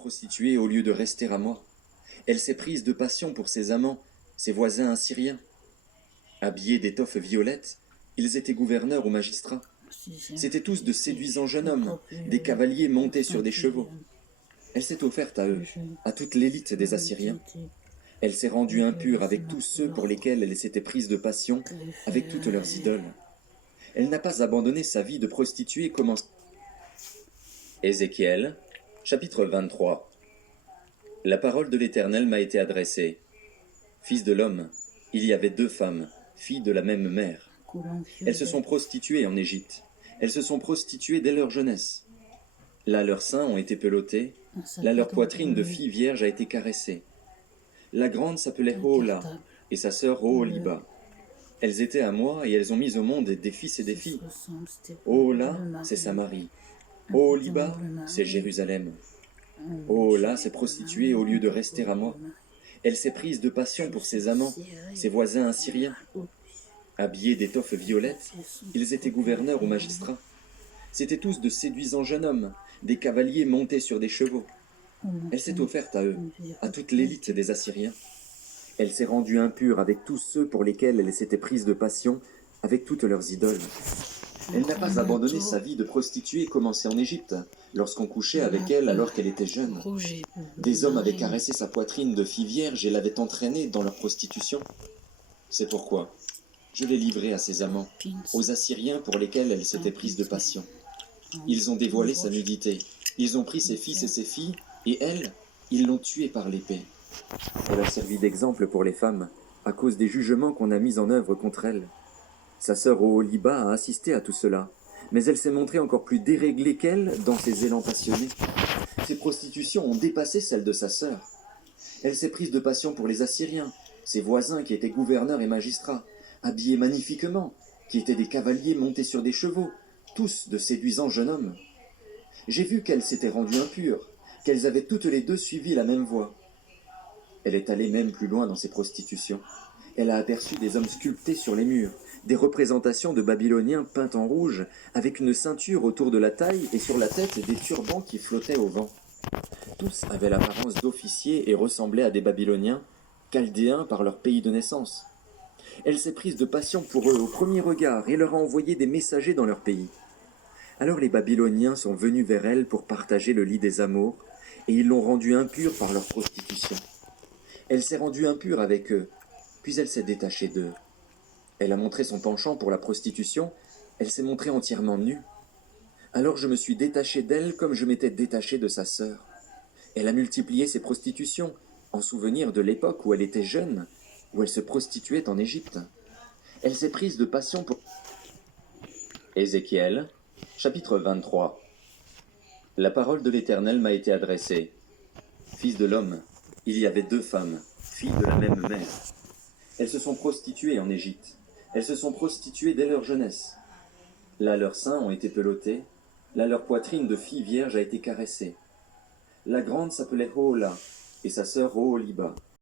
prostituée au lieu de rester à moi. Elle s'est prise de passion pour ses amants, ses voisins assyriens. Habillés d'étoffes violettes, ils étaient gouverneurs ou magistrats. C'étaient tous de séduisants jeunes hommes, des cavaliers montés sur des chevaux. Elle s'est offerte à eux, à toute l'élite des Assyriens. Elle s'est rendue impure avec tous ceux pour lesquels elle s'était prise de passion, avec toutes leurs idoles. Elle n'a pas abandonné sa vie de prostituée comme en... Ézéchiel, chapitre 23. La parole de l'Éternel m'a été adressée. Fils de l'homme, il y avait deux femmes, filles de la même mère. Elles se sont prostituées en Égypte. Elles se sont prostituées dès leur jeunesse. Là, leurs seins ont été pelautés. Là, leur poitrine de fille vierge a été caressée. La grande s'appelait Ohola, et sa sœur Oholiba. Elles étaient à moi, et elles ont mis au monde des fils et des filles. Ohola, c'est Samarie. Oholiba, c'est Jérusalem. Ohola s'est prostituée au lieu de rester à moi. Elle s'est prise de passion pour ses amants, ses voisins assyriens. Habillés d'étoffes violettes, ils étaient gouverneurs ou magistrats. C'étaient tous de séduisants jeunes hommes, des cavaliers montés sur des chevaux. Elle s'est offerte à eux, à toute l'élite des Assyriens. Elle s'est rendue impure avec tous ceux pour lesquels elle s'était prise de passion, avec toutes leurs idoles. Elle n'a pas abandonné sa vie de prostituée commencée en Égypte, lorsqu'on couchait avec elle alors qu'elle était jeune. Des hommes avaient caressé sa poitrine de fille vierge et l'avaient entraînée dans leur prostitution. C'est pourquoi je l'ai livrée à ses amants, aux Assyriens pour lesquels elle s'était prise de passion. Ils ont dévoilé sa nudité, ils ont pris ses fils et ses filles, et elle, ils l'ont tuée par l'épée. Elle a servi d'exemple pour les femmes, à cause des jugements qu'on a mis en œuvre contre elle. Sa sœur Oholiba a assisté à tout cela, mais elle s'est montrée encore plus déréglée qu'elle dans ses élans passionnés. Ses prostitutions ont dépassé celles de sa sœur. Elle s'est prise de passion pour les Assyriens, ses voisins qui étaient gouverneurs et magistrats, habillés magnifiquement, qui étaient des cavaliers montés sur des chevaux, tous de séduisants jeunes hommes. J'ai vu qu'elles s'étaient rendues impures, qu'elles avaient toutes les deux suivi la même voie. Elle est allée même plus loin dans ses prostitutions. Elle a aperçu des hommes sculptés sur les murs, des représentations de Babyloniens peints en rouge, avec une ceinture autour de la taille et sur la tête des turbans qui flottaient au vent. Tous avaient l'apparence d'officiers et ressemblaient à des Babyloniens, chaldéens par leur pays de naissance. Elle s'est prise de passion pour eux au premier regard et leur a envoyé des messagers dans leur pays. Alors les Babyloniens sont venus vers elle pour partager le lit des amours, et ils l'ont rendue impure par leur prostitution. Elle s'est rendue impure avec eux, puis elle s'est détachée d'eux. Elle a montré son penchant pour la prostitution, elle s'est montrée entièrement nue. Alors je me suis détaché d'elle comme je m'étais détaché de sa sœur. Elle a multiplié ses prostitutions, en souvenir de l'époque où elle était jeune, où elle se prostituait en Égypte. Elle s'est prise de passion pour... Ézéchiel, chapitre 23. La parole de l'Éternel m'a été adressée. Fils de l'homme, il y avait deux femmes, filles de la même mère. Elles se sont prostituées en Égypte. Elles se sont prostituées dès leur jeunesse. Là, leurs seins ont été pelautés. Là, leur poitrine de fille vierge a été caressée. La grande s'appelait Ohola, et sa sœur Oholiba.